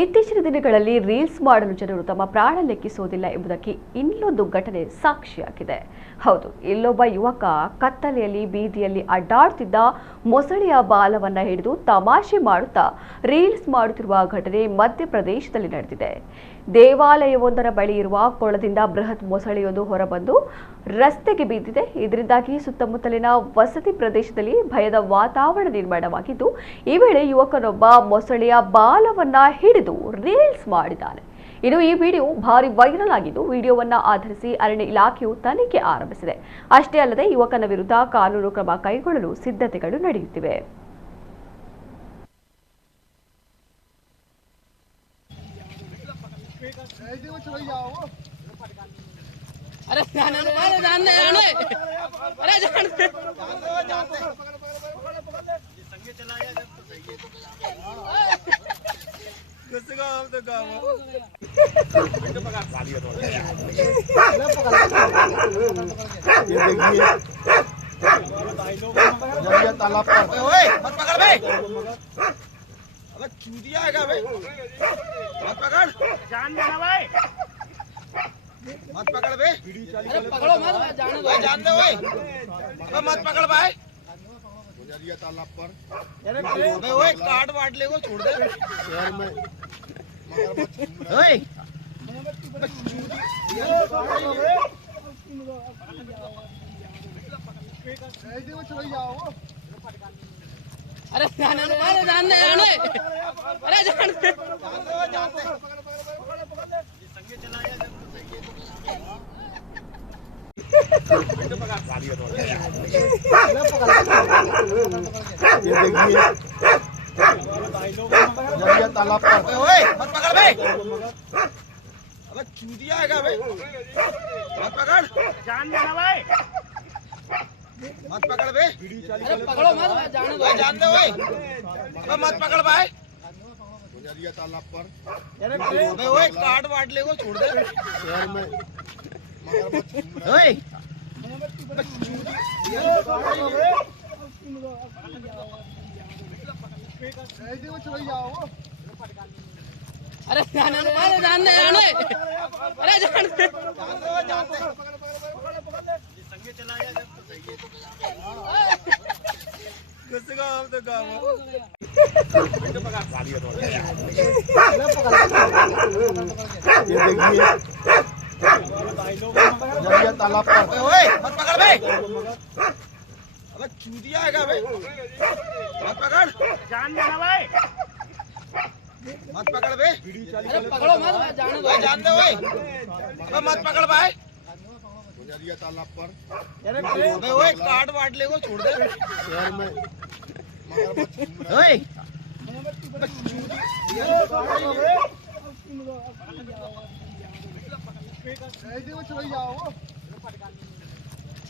ಇತ್ತೀಚಿನ ದಿನಗಳಲ್ಲಿ ರೀಲ್ಸ್ ಮಾಡಲು ಜನರು ತಮ್ಮ ಪ್ರಾಣ ಲೆಕ್ಕಿಸುವುದಿಲ್ಲ ಎಂಬುದಕ್ಕೆ ಇನ್ನೊಂದು ಘಟನೆ ಸಾಕ್ಷಿಯಾಗಿದೆ. ಹೌದು, ಇಲ್ಲೊಬ್ಬ ಯುವಕ ಕತ್ತಲೆಯಲ್ಲಿ ಬೀದಿಯಲ್ಲಿ ಅಡ್ಡಾಡುತ್ತಿದ್ದ ಮೊಸಳೆಯ ಬಾಲವನ್ನ ಹಿಡಿದು ತಮಾಷೆ ಮಾಡುತ್ತಾ ರೀಲ್ಸ್ ಮಾಡುತ್ತಿರುವ ಘಟನೆ ಮಧ್ಯಪ್ರದೇಶದಲ್ಲಿ ನಡೆದಿದೆ. ದೇವಾಲಯವೊಂದರ ಬಳಿ ಇರುವ ಕೊಳದಿಂದ ಬೃಹತ್ ಮೊಸಳೆಯೊಂದು ಹೊರಬಂದು ರಸ್ತೆಗೆ ಬಿದ್ದಿದೆ. ಇದರಿಂದಾಗಿ ಸುತ್ತಮುತ್ತಲಿನ ವಸತಿ ಪ್ರದೇಶದಲ್ಲಿ ಭಯದ ವಾತಾವರಣ ನಿರ್ಮಾಣವಾಗಿದ್ದು, ಈ ವೇಳೆ ಯುವಕನೊಬ್ಬ ಮೊಸಳೆಯ ಬಾಲವನ್ನ ಹಿಡಿದು ರೀಲ್ಸ್ ಮಾಡಿದ್ದಾನೆ. ಇನ್ನು ಈ ವಿಡಿಯೋ ಭಾರಿ ವೈರಲ್ ಆಗಿದ್ದು, ವಿಡಿಯೋವನ್ನ ಆಧರಿಸಿ ಅರಣ್ಯ ಇಲಾಖೆಯು ತನಿಖೆ ಆರಂಭಿಸಿದೆ. ಅಷ್ಟೇ ಅಲ್ಲದೆ ಯುವಕನ ವಿರುದ್ಧ ಕಾನೂನು ಕ್ರಮ ಕೈಗೊಳ್ಳಲು ಸಿದ್ಧತೆಗಳು ನಡೆಯುತ್ತಿವೆ. अरे तालाब पर मत पकड़ भाई, अबे चूतिया है क्या भाई, मत पकड़, जान देना भाई, मत पकड़ भाई, पकड़ो मत, जाने दो, जान दे भाई, अबे मत पकड़ भाई, गुजरिया तालाब पर, अबे ओए काट वाट ले को छोड़ दे, शहर में, ओए, अरे जान दे, अरे जान दे, तालाब पर, ओए मत पकड़ भाई, अबे चूतिया है क्या भाई, मत पकड़, जान देना भाई, मत पकड़ भाई, पकड़ो मत, जाने दो, जान दे भाई, अबे मत पकड़ भाई, गुजरिया तालाब पर, अबे ओए काट वाट ले को छोड़ दे, शहर में, ओए, अरे जान दे, अरे जान दे, तालाब पर, ओए मत पकड़ भाई, अबे चूतिया है क्या भाई, मत पकड़, जान देना भाई, मत पकड़ भाई, पकड़ो मत, जाने दो, जान दे भाई, अबे मत पकड़ भाई, गुजरिया तालाब पर, अबे ओए काट वाट ले को छोड़ दे, शहर में, ओए,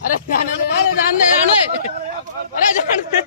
अरे जान दे, अरे जान दे, अरे जान दे,